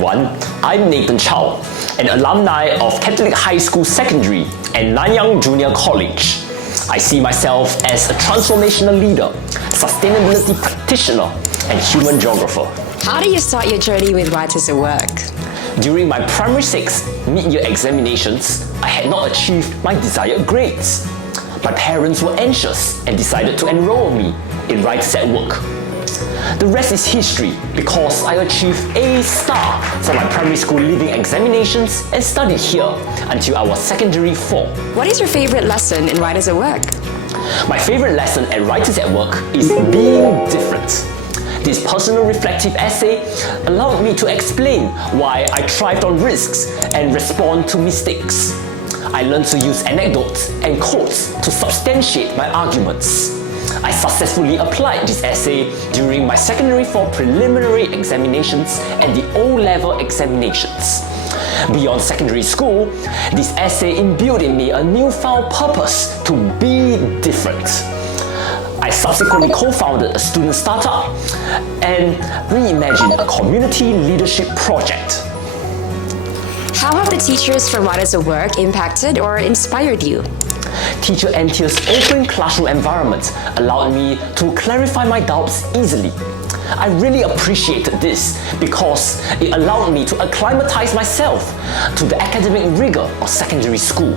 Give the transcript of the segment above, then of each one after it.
everyone, I'm Nathan Chow, an alumni of Catholic High School Secondary and Nanyang Junior College. I see myself as a transformational leader, sustainability practitioner, and human geographer. How do you start your journey with Writers at Work? During my primary 6 mid-year examinations, I had not achieved my desired grades. My parents were anxious and decided to enroll me in Writers at Work. The rest is history because I achieved A star for my primary school leaving examinations and studied here until I was secondary 4. What is your favorite lesson in Writers at Work? My favorite lesson at Writers at Work is being different. This personal reflective essay allowed me to explain why I thrived on risks and respond to mistakes. I learned to use anecdotes and quotes to substantiate my arguments. I successfully applied this essay during my secondary 4 preliminary examinations and the O-Level examinations. Beyond secondary school, this essay imbued in me a newfound purpose to be different. I subsequently co-founded a student startup and reimagined a community leadership project. How have the teachers from Writers at Work impacted or inspired you? Teacher Antia's open classroom environment allowed me to clarify my doubts easily. I really appreciated this because it allowed me to acclimatize myself to the academic rigor of secondary school.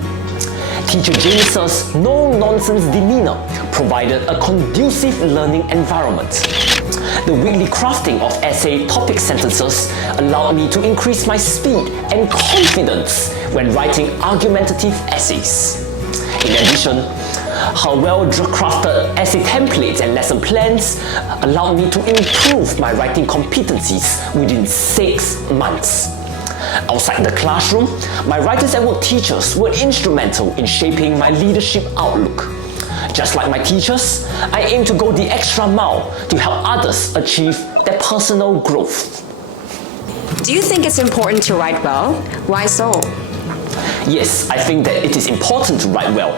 Teacher James's no-nonsense demeanor provided a conducive learning environment. The weekly crafting of essay topic sentences allowed me to increase my speed and confidence when writing argumentative essays. In addition, her well-crafted essay templates and lesson plans allowed me to improve my writing competencies within 6 months. Outside the classroom, my Writers at Work teachers were instrumental in shaping my leadership outlook. Just like my teachers, I aim to go the extra mile to help others achieve their personal growth. Do you think it's important to write well? Why so? Yes, I think that it is important to write well.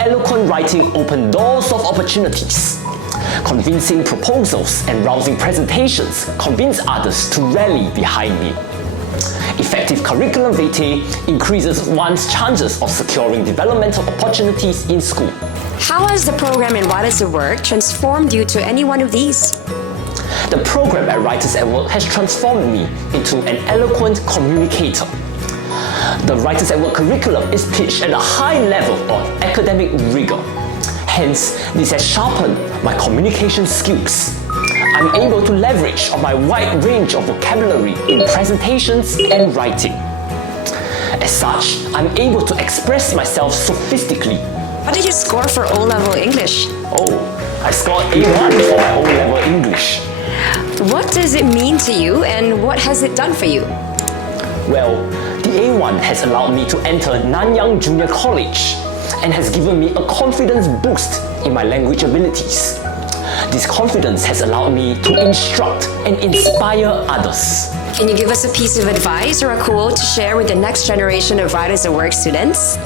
Eloquent writing opens doors of opportunities. Convincing proposals and rousing presentations convince others to rally behind me. Effective curriculum vitae increases one's chances of securing developmental opportunities in school. How has the program in Writers at Work transformed you to any one of these? The program at Writers at Work has transformed me into an eloquent communicator. The Writers at Work curriculum is pitched at a high level of academic rigor. Hence, this has sharpened my communication skills. I'm able to leverage on my wide range of vocabulary in presentations and writing. As such, I'm able to express myself sophisticately. What did you score for O-Level English? Oh, I scored A1 for my O-Level English. What does it mean to you and what has it done for you? Well, the A1 has allowed me to enter Nanyang Junior College and has given me a confidence boost in my language abilities. This confidence has allowed me to instruct and inspire others. Can you give us a piece of advice or a quote to share with the next generation of Writers at Work students?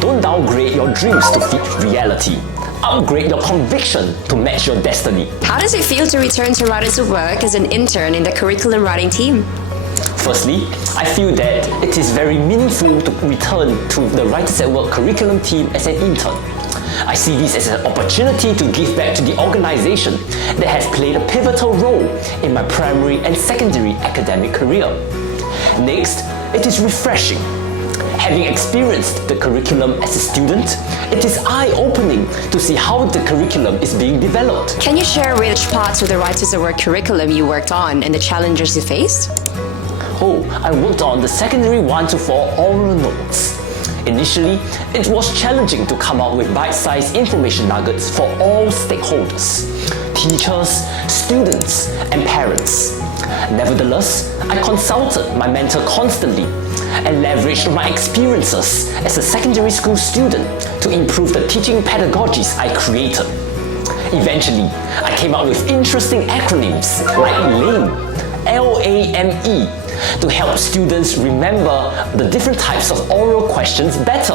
Don't downgrade your dreams to fit reality. Upgrade your conviction to match your destiny. How does it feel to return to Writers at Work as an intern in the curriculum writing team? Firstly, I feel that it is very meaningful to return to the Writers at Work curriculum team as an intern. I see this as an opportunity to give back to the organization that has played a pivotal role in my primary and secondary academic career. Next, it is refreshing. Having experienced the curriculum as a student, it is eye-opening to see how the curriculum is being developed. Can you share which parts of the Writers at Work curriculum you worked on and the challenges you faced? Oh, I worked on the secondary 1 to 4 oral notes. Initially, it was challenging to come up with bite-sized information nuggets for all stakeholders, teachers, students, and parents. Nevertheless, I consulted my mentor constantly and leveraged my experiences as a secondary school student to improve the teaching pedagogies I created. Eventually, I came up with interesting acronyms like LAME, L-A-M-E, to help students remember the different types of oral questions better.